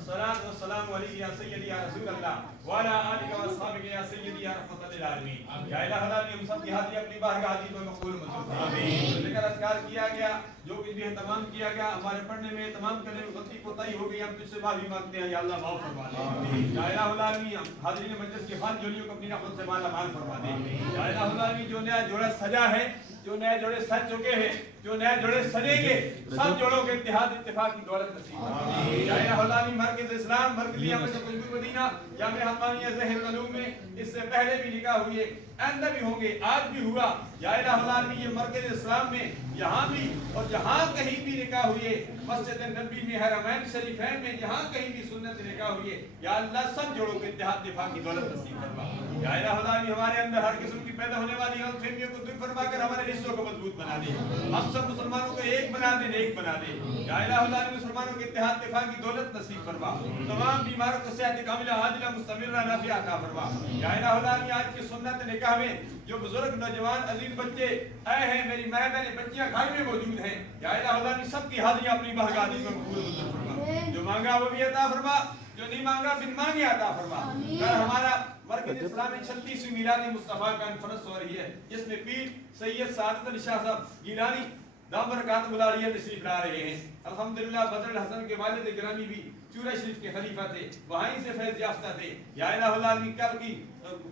الصلاۃ والسلام علیک یا سیدی یا رسول اللہ وعلی آلک و اصحابک یا سیدی یا رحمت للعالمین. یا الہ العالمین ہم سب کی حاضری اپنی بارگاہ حاضر میں مقبول منظور آمین. ذکر اذکار کیا گیا جو کچھ بھی اہتمام کیا گیا ہمارے پڑھنے میں اہتمام کرنے میں غلطی کوتاہی ہو گئی ہم تجھ سے معافی مانگتے ہیں یا اللہ معاف فرما دے. یا الہ العالمین حاضرین مجلس کے ہر جولیوں کو اپنی رحمت سے مالا مال فرما دے. یا الہ العالمین جو نیا جوڑا سجا ہے جو نئے جوڑے سج چکے ہیں جو نئے جوڑے سجیں گے سب جوڑوں کے اتحاد اتفاق کی دولت نصیب فرما. یا الہ العالمین مرکز اسلام مرکزیہ مسجد مدینہ جامع حقانیہ ظاہر العلوم میں اس سے پہلے بھی نکاح ہوئے آئندہ بھی ہوں گے آج بھی ہوا. یا الہ العالمین یہ مرکز اسلام میں یہاں بھی اور جہاں کہیں بھی نکاح ہوئے مسجد نبی میں حرمین شریفین میں جہاں کہیں بھی سنت نکاح ہوئے یا اللہ سب جوڑوں کے اتحاد اتفاق کی دولت نصیب فرما. یا الہ العالمین ہمارے اندر ہر قسم کی پیدا ہونے والی غلط فہمیوں کو دور فرما کر ہمارے رشتوں کو مضبوط بنا دے. ہم سب مسلمانوں کو ایک بنا دے نیک بنا دے. یا الہ العالمین مسلمانوں کے اتحاد اتفاق کی دولت نصیب فرما. تمام بیماروں کو صحت کاملہ عاجلہ مستمرہ نافعہ عطا فرما. یا الہ العالمین آج کی سنت نکاح میں جو بزرگ نوجوان عزیز بچے آئے ہیں میری مہربانی بچیاں گھر میں موجود ہیں یا الہ العالمین سب کی حاضری اپنی بارگاہ میں قبول منظور فرما. جو مانگا وہ بھی عطا فرما جو نہیں مانگا بن مانگے عطا فرما. کل ہمارا مرکز اسلام میں 36ویں میلاد مصطفیٰ کانفرنس ہو رہی ہے جس میں پیر سید سعادت علی شاہ صاحب گیلانی دام برکات ملاریہ تشریف لا رہے ہیں. الحمدللہ بدر الحسن کے والد گرامی بھی چورہ شریف کے خلیفہ تھے وہیں سے فیض یافتہ تھے. یا الہ العالمین کل کی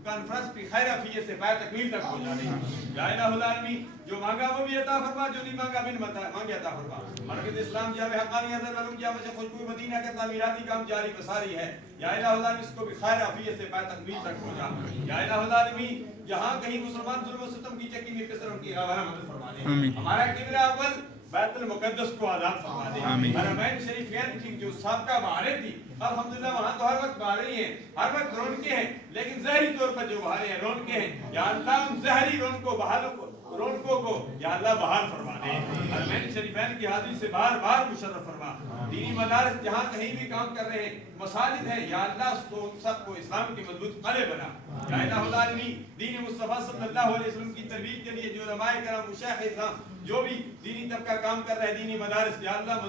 کانفرنس کی خیر عافیت سے پائے تکمیل تک پہنچا دے. یا الہ العالمین جو مانگا وہ بھی عطا فرما جو نہیں مانگا بن مانگے عطا فرما. مرکز اسلام جامع حقانیہ ظاہر العلوم جامع خوشبو مدینہ کا تعمیراتی کام جاری و ساری ہے. یا الہ العالمین اس کو بھی خیر عافیت سے پائے تکمیل تک پہنچا. یا الہ العالمین جہاں کہیں مسلمان ظلم و ستم کی چکی میں پسر ان کی غوارہ مدد فرما دے. ہمارا قبلہ اول بیت المقدس کو آزاد فرما دے. حرمین شریفین کی جو سابقہ بہاریں تھی الحمدللہ وہاں تو ہر وقت بہاریں ہیں ہر وقت رونقیں ہیں لیکن ظاہری طور پر جو بہاریں ہیں رونقیں ہیں یا اللہ ان ظاہری رونقوں کو یا اللہ بحال فرما دے. حرمین شریفین کی حاضری سے بار بار مشرف فرما. دینی مدارس جہاں کہیں بھی کام کر رہے ہیں مساجد ہیں یا اللہ سب کو اسلام کے مضبوط قلعے بنا. یا الہ العالمین دین مصطفیٰ صلی اللہ علیہ وسلم کی ترویج کے لیے جو علماء کرام مشایخ اعظام جو بھی دینی طبقہ کام کر رہے ہیں دینی مدارس یا اللہ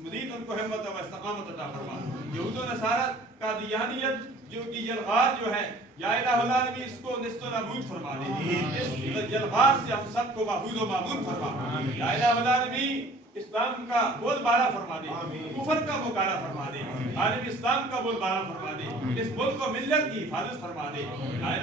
مزید ان کو ہمت و استقامت عطا فرما. یہود و نصارہ قادیانیت جو کی جلغار جو ہے یا الہ العالمین اس کو نست و نابود فرما دے. اس جلغار سے ہم سب کو محفوظ و مامون فرما. یا الہ العالمین اسلام کا بول بالا فرما دے کفر کا مقابلہ فرما دے عالم اسلام کا بول بالا فرما دے اس ملک کو ملت کی حفاظت فرما دے.